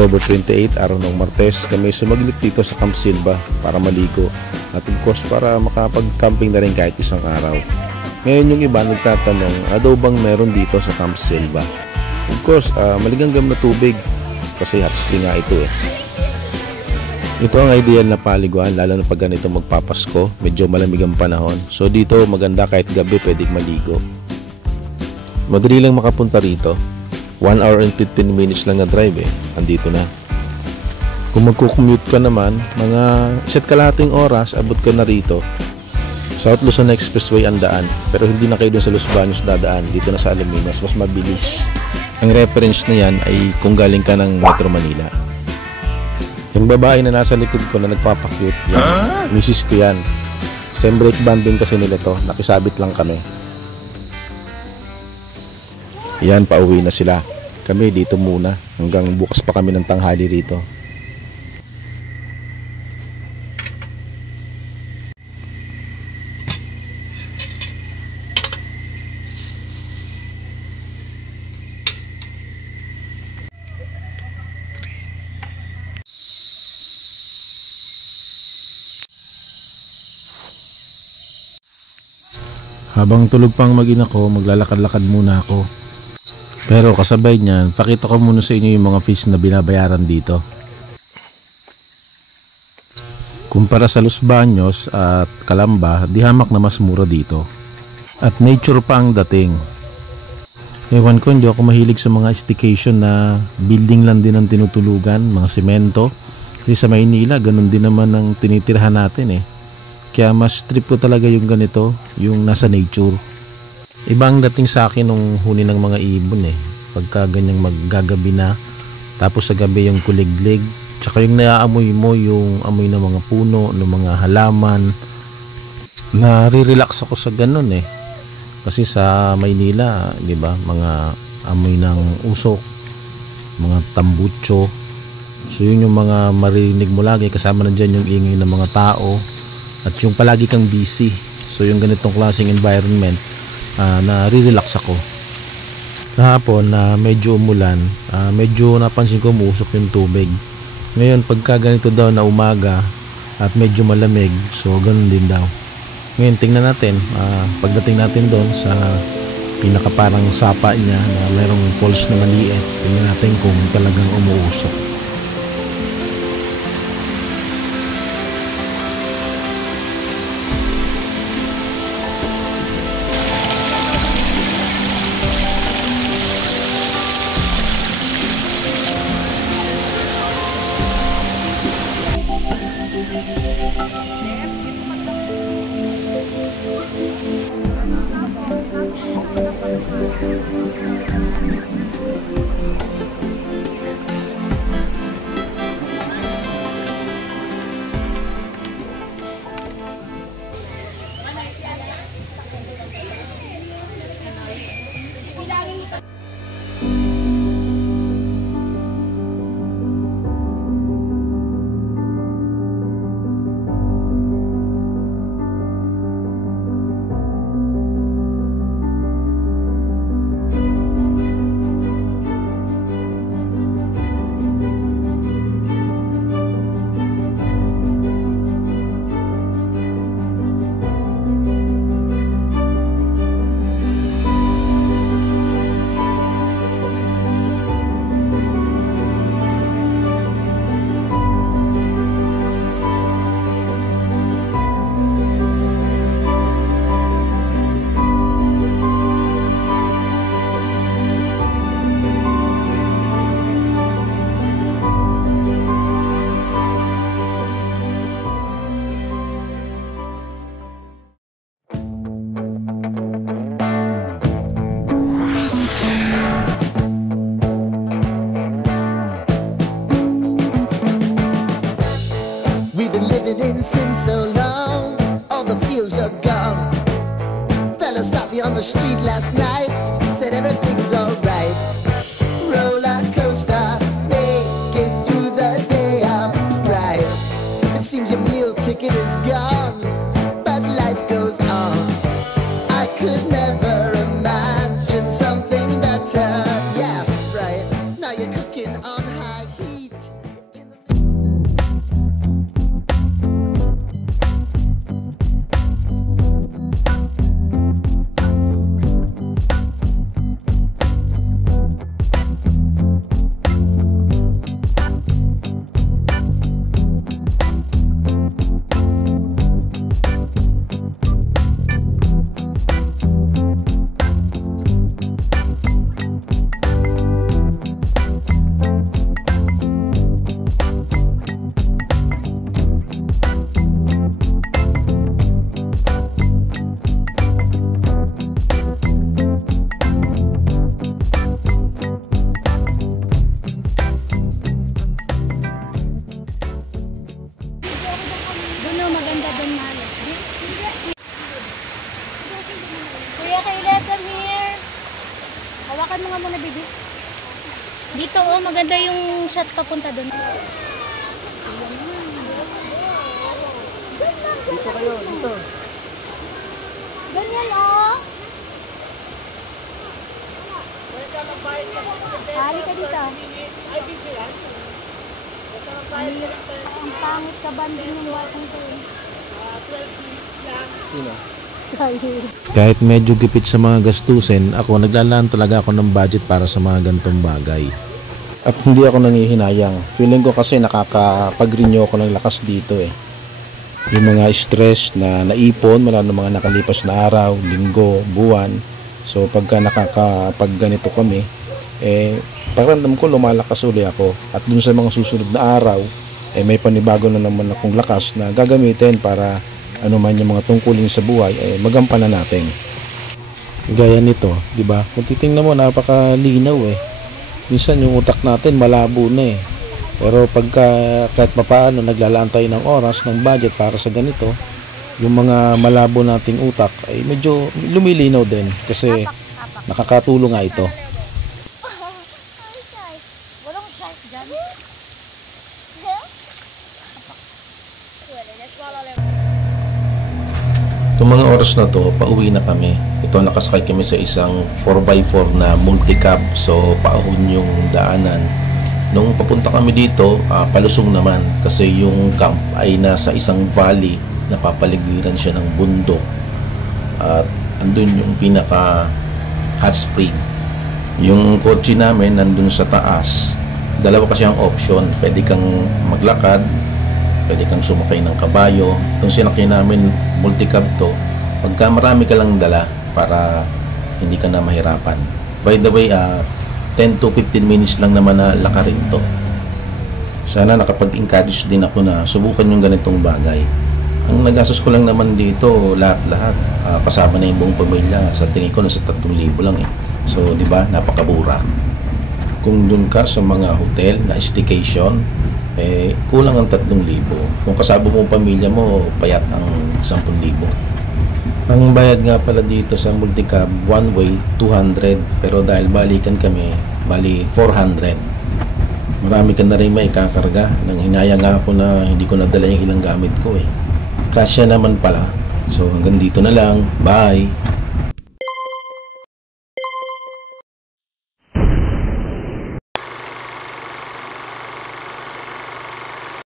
October 28, araw ng Martes, kami sumaglit dito sa Camp Silva para maligo at of course para makapag-camping na rin kahit isang araw. Ngayon yung iba nagtatanong, ano bang meron dito sa Camp Silva? Of course, maligamgam na tubig kasi hot spring nga ito eh. Ito ang ideal na paliguan lalo na pag ganito magpapasko, medyo malamig ang panahon. So dito maganda kahit gabi pwedeng maligo. Madali lang makapunta rito. 1 hour and 15 minutes lang na drive eh, andito na. Kung magkukommute ka naman, mga 1.5 oras, abot ka na rito. South Luzon Expressway ang daan, pero hindi na kayo dun sa Los Baños dadaan, dito na sa Alaminos, mas mabilis. Ang reference na yan ay kung galing ka ng Metro Manila. Yung babae na nasa likod ko na nagpapakyut, yan, misis ko yan. Same brake band din kasi nila to, nakisabit lang kami. Yan, pauwi na sila. Kami dito muna hanggang bukas pa kami ng tanghali rito. Habang tulog pang mag-ina ko, maglalakad-lakad muna ako. Pero kasabay niyan, pakita ko muna sa inyo yung mga fees na binabayaran dito. Kumpara sa Los Baños at Calamba, di hamak na mas mura dito. At nature pa ang dating. Ewan ko, hindi ako mahilig sa mga staycation na building lang din ang tinutulugan, mga semento. Kasi sa Maynila, ganun din naman ang tinitirhan natin eh. Kaya mas trip ko talaga yung ganito, yung nasa nature. Ibang dating sa akin nung huni ng mga ibon eh. Pagka ganyang maggagabi na, tapos sa gabi yung kuliglig, tsaka yung naaamoy mo yung amoy ng mga puno, ng mga halaman. Nare-relax ako sa ganun eh. Kasi sa Maynila, di ba, mga amoy ng usok, mga tambutso. So yun yung mga marinig mo lagi, kasama na dyan yung ingay ng mga tao. At yung palagi kang busy. So yung ganitong klaseng environment, nare-relax ako. Kahapon na medyo umulan, medyo napansin ko umusok yung tubig. Ngayon pagka ganito daw na umaga at medyo malamig, so ganun din daw. Ngayon tingnan natin, pagdating natin doon sa pinaka parang sapa niya na mayroong falls na maliit, tingnan natin kung talagang umuusok. Since so long, all the feels are gone. Fella stopped me on the street last night, said everything's alright. Roller coaster, make it through the day, I'm right. It seems your meal ticket is gone, but life goes on. I could never imagine something better. Yeah, right. Now you're cooking on high heat. Maganda doon na. Kuya, Kayla, come here. Hawakan mo nga muna, baby. Dito, oh, maganda yung shot papunta doon. Dito kayo, dito. Ganyan, oh. Hari ka dito. Ang pangit ka banding ng watang to. Kahit medyo gipit sa mga gastusin, ako naglalaan talaga ako ng budget para sa mga gantong bagay. At hindi ako nangihinayang. Feeling ko kasi nakakapag-renew ako ng lakas dito eh. Yung mga stress na naipon mula ng mga nakalipas na araw, linggo, buwan. So pagka nakakapag ganito kami, pakiramdam ko lumalakas uli ako. At dun sa mga susunod na araw, may panibago na naman akong lakas na gagamitin para ano man yung mga tungkulin sa buhay magampanan natin. Gaya nito, di ba? Kung titingnan mo, napakalinaw eh. Minsan yung utak natin malabo na eh. Pero pagka kahit papaano naglalaan tayo ng oras, ng budget para sa ganito, yung mga malabo nating utak ay medyo lumilinaw din kasi nakakatulong nga ito. Walang shark dyan. Itong mga oras na to, pauwi na kami. Ito, nakasakay kami sa isang 4x4 na multicab. So, paahon yung daanan. Nung papunta kami dito, palusong naman. Kasi yung camp ay nasa isang valley. Napapaligiran siya ng bundok. At andun yung pinaka hot spring. Yung kotse namin nandun sa taas. Dalawa kasi ang option. Pwede kang maglakad, pwede kang sumakay ng kabayo. Itong sinakyan namin, multicab to. Pagka marami ka lang dala para hindi ka na mahirapan. By the way, 10 to 15 minutes lang naman na lakarin to. Sana nakapag-encourage din ako na subukan yung ganitong bagay. Ang nagastos ko lang naman dito, lahat-lahat. Kasama na yung buong pamilya. Sa tingin ko, nasa 3,000 lang eh. So, di ba, napakabura. Kung dun ka sa mga hotel na staycation, kulang ang 3,000. Kung kasama mo pamilya mo, payat ang 10,000. Ang bayad nga pala dito sa multicab, one way, 200. Pero dahil balikan kami, bali 400. Marami ka na rin may kakarga. Nang hinaya nga ako na hindi ko nadala yung ilang gamit ko eh. Kasya naman pala. So hanggang dito na lang. Bye!